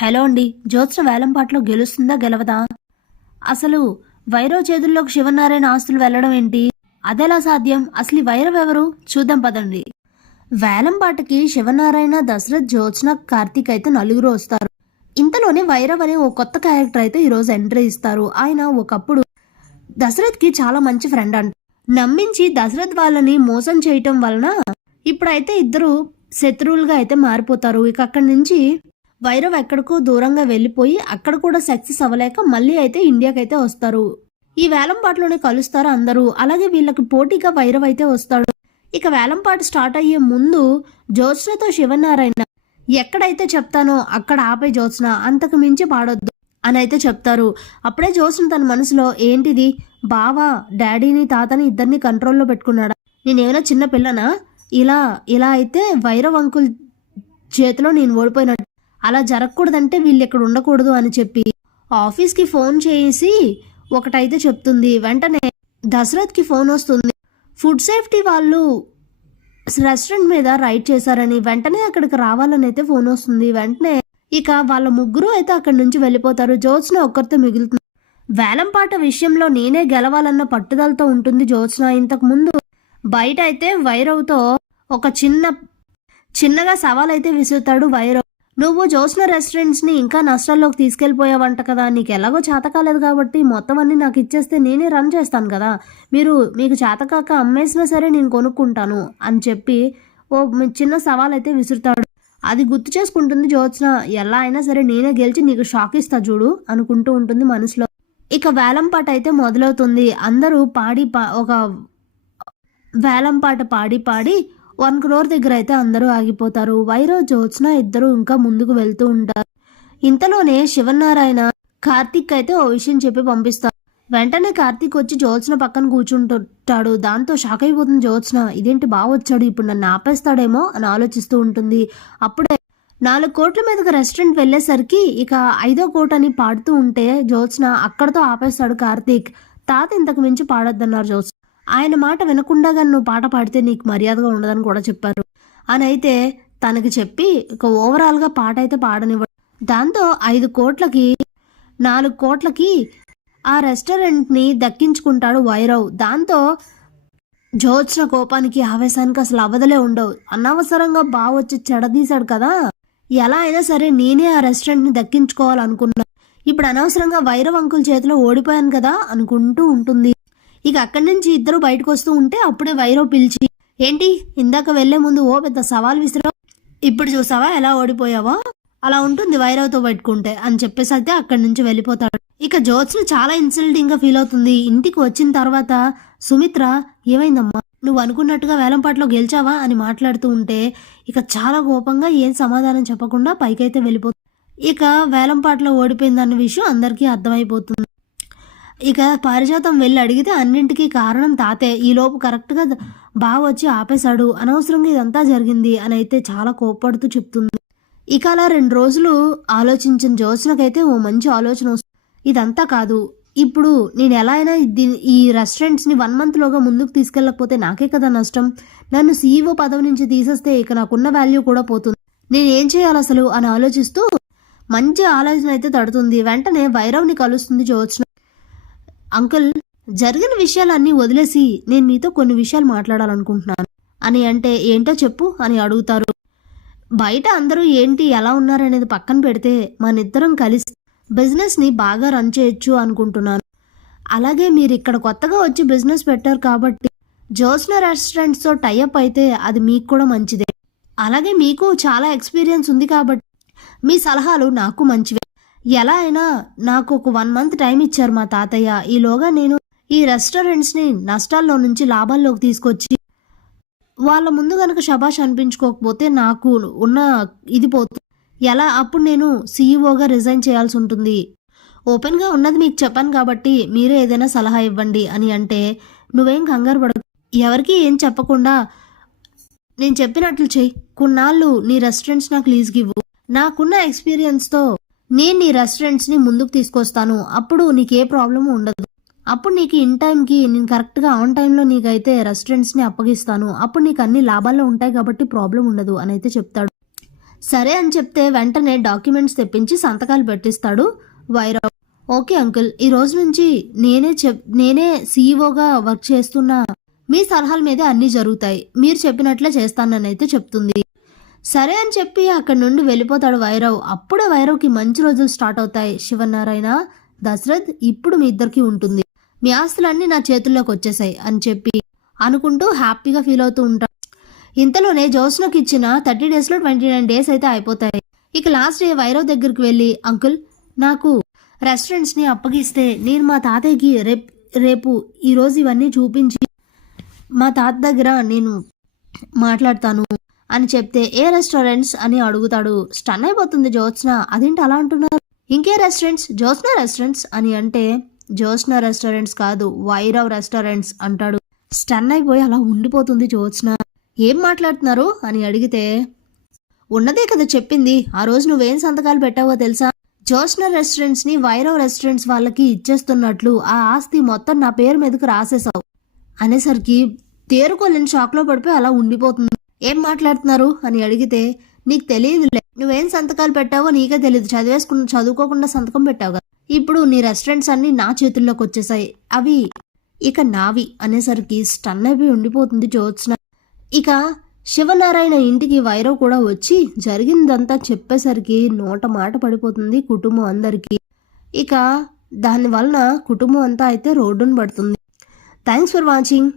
Hello అండి. జ్యోత్స్న వేలంపాటలో గెలుస్తుందా? గెలవదా? అసలు వైరవ్ చేతుల్లోకి శివనారాయణ ఆస్తులు వెళ్లడం ఏంటి? అదెలా సాధ్యం? అసలు ఈ వైరవ్ ఎవరు? చూద్దాం పదండి. వేలంపాటకి శివనారాయణ, దశరథ్, జ్యోత్స్న, కార్తీక్ అయితే నలుగురు వస్తారు. ఇంతలోనే వైరవ్ అనే ఓ కొత్త క్యారెక్టర్ అయితే ఈరోజు ఎంట్రీ ఇస్తారు. ఆయన ఒకప్పుడు దశరథ్ కి చాలా మంచి ఫ్రెండ్ అంట. నమ్మించి దశరథ్ వాళ్ళని మోసం చేయటం వలన ఇప్పుడైతే ఇద్దరు శత్రువులుగా అయితే మారిపోతారు. ఇక అక్కడి నుంచి వైరవ్ ఎక్కడికో దూరంగా వెళ్ళిపోయి అక్కడ కూడా సక్సెస్ అవ్వలేక మళ్ళీ అయితే ఇండియాకి అయితే వస్తారు. ఈ వేలంపాటలోనే కలుస్తారు అందరూ. అలాగే వీళ్ళకి పోటీగా వైరవ్ అయితే వస్తాడు. ఇక వేలంపాట స్టార్ట్ అయ్యే ముందు జ్యోత్స్నతో శివనారాయణ ఎక్కడైతే చెప్తానో అక్కడ ఆపే జ్యోత్స్న, అంతకు మించి పాడొద్దు అని అయితే చెప్తారు. అప్పుడే జ్యోత్స్న తన మనసులో ఏంటిది, బావా డాడీని తాతని ఇద్దరిని కంట్రోల్లో పెట్టుకున్నాడా, నేనేమైనా చిన్న పిల్లనా, ఇలా ఇలా అయితే వైరవ్ అంకుల్ చేతిలో నేను ఓడిపోయినట్టు, అలా జరగకూడదంటే వీళ్ళు ఇక్కడ ఉండకూడదు అని చెప్పి ఆఫీస్కి ఫోన్ చేసి ఒకటైతే చెప్తుంది. వెంటనే దశరథ్కి ఫోన్ వస్తుంది. ఫుడ్ సేఫ్టీ వాళ్ళు రెస్టారెంట్ మీద రైడ్ చేశారని, వెంటనే అక్కడికి రావాలని అయితే ఫోన్ వస్తుంది. వెంటనే ఇక వాళ్ళ ముగ్గురు అయితే అక్కడి నుంచి వెళ్ళిపోతారు. జ్యోత్స్న ఒక్కరితో మిగులుతుంది. వేలంపాట విషయంలో నేనే గెలవాలన్న పట్టుదలతో ఉంటుంది జ్యోత్స్న. ఇంతకు ముందు బయట అయితే వైరవ్తో ఒక చిన్నగా సవాల్ అయితే విసురుతాడు వైరవ్. నువ్వు జ్యోత్స్న రెస్టారెంట్స్ని ఇంకా నష్టాల్లోకి తీసుకెళ్ళిపోయావంట కదా, నీకు ఎలాగో చేత కాలేదు కాబట్టి మొత్తం అన్ని నాకు ఇచ్చేస్తే నేనే రన్ చేస్తాను కదా, మీకు చేతకాక అమ్మేసినా సరే నేను కొనుక్కుంటాను అని చెప్పి ఓ చిన్న సవాల్ అయితే విసురుతాడు. అది గుర్తు చేసుకుంటుంది జ్యోత్స్న. ఎలా అయినా సరే నేనే గెలిచి నీకు షాక్ ఇస్తా చూడు అనుకుంటూ ఉంటుంది మనసులో. ఇక వేలంపాట అయితే మొదలవుతుంది. అందరూ ఒక వేలంపాట పాడి 1 crore దగ్గర అయితే అందరూ ఆగిపోతారు. వైరవ్, జ్యోత్స్న ఇద్దరు ఇంకా ముందుకు వెళ్తూ ఉంటారు. ఇంతలోనే శివనారాయణ కార్తీక్ అయితే ఓ విషయం చెప్పి పంపిస్తారు. వెంటనే కార్తీక్ వచ్చి జ్యోత్స్న పక్కన కూర్చుంటాడు. దాంతో షాక్ అయిపోతుంది జ్యోత్స్న. ఇదేంటి బాగా వచ్చాడు, ఇప్పుడు నన్ను ఆపేస్తాడేమో అని ఆలోచిస్తూ ఉంటుంది. అప్పుడే 4 కోట్ల మీదకి రెస్టారెంట్ వెళ్ళేసరికి ఇక 5వ కోట్ అని పాడుతూ ఉంటే జ్యోత్స్న అక్కడతో ఆపేస్తాడు కార్తీక్. తాత ఇంతకు మించి పాడొద్దన్నారు జ్యోత్స్న. ఆయన మాట వినకుండా కానీ నువ్వు పాట పాడితే నీకు మర్యాదగా ఉండదని కూడా చెప్పారు అని అయితే తనకి చెప్పి ఇక ఓవరాల్గా పాట అయితే పాడనివ్వడు. దాంతో 5 కోట్లకి 4 కోట్లకి ఆ రెస్టారెంట్ని దక్కించుకుంటాడు వైరవ్. దాంతో జ్యోత్స్న కోపానికి ఆవేశానికి అసలు అవధలే ఉండవు. అనవసరంగా బాగా వచ్చి చెడదీశాడు కదా, ఎలా అయినా సరే నేనే ఆ రెస్టారెంట్ని దక్కించుకోవాలనుకున్నా, ఇప్పుడు అనవసరంగా వైరవ్ అంకుల్ చేతిలో ఓడిపోయాను కదా అనుకుంటూ ఉంటుంది. ఇక అక్కడి నుంచి ఇద్దరు బయటకు వస్తూ ఉంటే అప్పుడే వైరవ్ పిలిచి, ఏంటి ఇందాక వెళ్లే ముందు ఓ పెద్ద సవాల్ విసిరావు, ఇప్పుడు చూసావా ఎలా ఓడిపోయావో, అలా ఉంటుంది వైరవ్తో పెట్టుకుంటే అని చెప్పేసి అయితే అక్కడి నుంచి వెళ్ళిపోతాడు. ఇక జ్యోత్స్న చాలా ఇన్సల్టింగ్ గా ఫీల్ అవుతుంది. ఇంటికి వచ్చిన తర్వాత సుమిత్ర, ఏమైందమ్మా, నువ్వు అనుకున్నట్టుగా వేలంపాటలో గెలిచావా అని మాట్లాడుతూ ఉంటే ఇక చాలా కోపంగా ఏం సమాధానం చెప్పకుండా పైకైతే వెళ్ళిపోతుంది. ఇక వేలంపాటలో ఓడిపోయిందన్న విషయం అందరికీ అర్థమైపోతుంది. ఇక పారిజాతం వెళ్ళి అడిగితే అన్నింటికీ కారణం తాతే, ఈలోపు కరెక్ట్గా బాగా వచ్చి ఆపేశాడు, అనవసరంగా ఇదంతా జరిగింది అని అయితే చాలా కోప్పడుతూ చెప్తుంది. ఇక అలా 2 రోజులు ఆలోచించిన జ్యోత్స్నకైతే ఓ మంచి ఆలోచన వస్తుంది. ఇదంతా కాదు, ఇప్పుడు నేను ఎలా అయినా ఈ రెస్టారెంట్స్ని 1 monthలోగా ముందుకు తీసుకెళ్ళకపోతే నాకే కదా నష్టం, నన్ను CEO పదవి నుంచి తీసేస్తే ఇక నాకున్న వాల్యూ కూడా పోతుంది, నేను ఏం చేయాలి అసలు అని ఆలోచిస్తూ మంచి ఆలోచన అయితే తడుతుంది. వెంటనే వైరవ్ని కలుస్తుంది జ్యోత్స్న. అంకుల్, జరిగిన విషయాలన్నీ వదిలేసి నేను మీతో కొన్ని విషయాలు మాట్లాడాలనుకుంటున్నాను అని అంటే, ఏంటో చెప్పు అని అడుగుతారు. బయట అందరూ ఏంటి ఎలా ఉన్నారనేది పక్కన పెడితే మనిద్దరం కలిసి బిజినెస్ని బాగా రన్ చేయొచ్చు అనుకుంటున్నాను. అలాగే మీరు ఇక్కడ కొత్తగా వచ్చి బిజినెస్ పెట్టారు కాబట్టి జ్యోత్స్న రెస్టారెంట్స్తో టైఅప్ అయితే అది మీకు కూడా మంచిదే. అలాగే మీకు చాలా ఎక్స్పీరియన్స్ ఉంది కాబట్టి మీ సలహాలు నాకు మంచివే. ఎలా అయినా నాకు ఒక 1 month టైం ఇచ్చారు మా తాతయ్య, ఈలోగా నేను ఈ రెస్టారెంట్స్ని నష్టాల్లో నుంచి లాభాల్లోకి తీసుకొచ్చి వాళ్ళ ముందు కనుక శబాష్ అనిపించుకోకపోతే నాకు ఉన్న ఇది పోతుంది. ఎలా, అప్పుడు నేను CEOగా రిజైన్ చేయాల్సి ఉంటుంది. ఓపెన్గా ఉన్నది మీకు చెప్పాను కాబట్టి మీరే ఏదైనా సలహా ఇవ్వండి అని అంటే, నువ్వేం కంగారు పడకు, ఎవరికి ఏం చెప్పకుండా నేను చెప్పినట్లు చెయ్యి, కొన్నాళ్ళు నీ రెస్టారెంట్స్ నాకు లీజ్కి ఇవ్వు, నాకున్న ఎక్స్పీరియన్స్తో నేను నీ రెస్టారెంట్స్ని ముందుకు తీసుకొస్తాను, అప్పుడు నీకు ఏ ప్రాబ్లము ఉండదు, అప్పుడు నీకు ఇన్ టైంకి నేను కరెక్ట్గా ఆన్ టైంలో నీకైతే రెస్టారెంట్స్ని అప్పగిస్తాను, అప్పుడు నీకు అన్ని లాభాల్లో ఉంటాయి కాబట్టి ప్రాబ్లం ఉండదు అని అయితే చెప్తాడు. సరే అని చెప్తే వెంటనే డాక్యుమెంట్స్ తెప్పించి సంతకాలు పెట్టిస్తాడు వైరావ్. ఓకే అంకుల్, ఈ రోజు నుంచి నేనే సీఈఓగా వర్క్ చేస్తున్నా, మీ సలహాల మీదే అన్నీ జరుగుతాయి, మీరు చెప్పినట్లే చేస్తానని చెప్తుంది. సరే అని చెప్పి అక్కడి నుండి వెళ్ళిపోతాడు వైరావ్. అప్పుడే వైరావ్కి మంచి రోజులు స్టార్ట్ అవుతాయి. శివనారాయణ, దశరథ్, ఇప్పుడు మీ ఇద్దరికి ఉంటుంది, మీ ఆస్తులన్నీ నా చేతుల్లోకి వచ్చేసాయి అని చెప్పి అనుకుంటూ హ్యాపీగా ఫీల్ అవుతూ ఉంటాడు. ఇంతలోనే జ్యోత్స్నకి ఇచ్చిన 30 daysలో 29 days అయితే అయిపోతాయి. ఇక లాస్ట్ డే వైరావ్ దగ్గరికి వెళ్ళి, అంకుల్, నాకు రెస్టారెంట్స్ని అప్పగిస్తే నేను మా తాతయ్యకి రేపు ఈరోజు ఇవన్నీ చూపించి మా తాత దగ్గర నేను మాట్లాడతాను అని చెప్తే, ఏ రెస్టారెంట్స్ అని అడుగుతాడు. స్టన్ అయిపోతుంది జ్యోత్స్న. అదేంటి అలా అంటున్నారు, ఇంకే రెస్టారెంట్స్, జ్యోత్స్న రెస్టారెంట్స్ అని అంటే, జ్యోత్స్న రెస్టారెంట్స్ కాదు, వైరావ్ రెస్టారెంట్స్ అంటాడు. స్టన్ అయిపోయి అలా ఉండిపోతుంది జ్యోత్స్న. ఏం మాట్లాడుతున్నారు అని అడిగితే, ఉన్నదే కదా చెప్పింది, ఆ రోజు నువ్వేం సంతకాలు పెట్టావో తెలుసా, జ్యోత్స్న రెస్టారెంట్స్ ని వైరావ్ రెస్టారెంట్స్ వాళ్ళకి ఇచ్చేస్తున్నట్లు ఆ ఆస్తి మొత్తం నా పేరు మీదకి రాసేసావు అనేసరికి తేరుకోలేని షాక్లో పడిపోయి అలా ఉండిపోతుంది. ఏం మాట్లాడుతున్నారు అని అడిగితే, నీకు తెలియదులే, నువ్వేం సంతకాలు పెట్టావో నీకే తెలియదు, చదువుకోకుండా సంతకం పెట్టావు కదా, ఇప్పుడు నీ రెస్టారెంట్స్ అన్ని నా చేతుల్లోకి వచ్చేసాయి, అవి ఇక నావి అనేసరికి స్టన్ అయిపోయి ఉండిపోతుంది జ్యోత్స్న. ఇక శివనారాయణ ఇంటికి వైరావ్ కూడా వచ్చి జరిగిందంతా చెప్పేసరికి నోట మాట పడిపోతుంది కుటుంబం అందరికీ. ఇక దాని వలన కుటుంబం అంతా అయితే రోడ్డున పడుతుంది. Thanks for watching.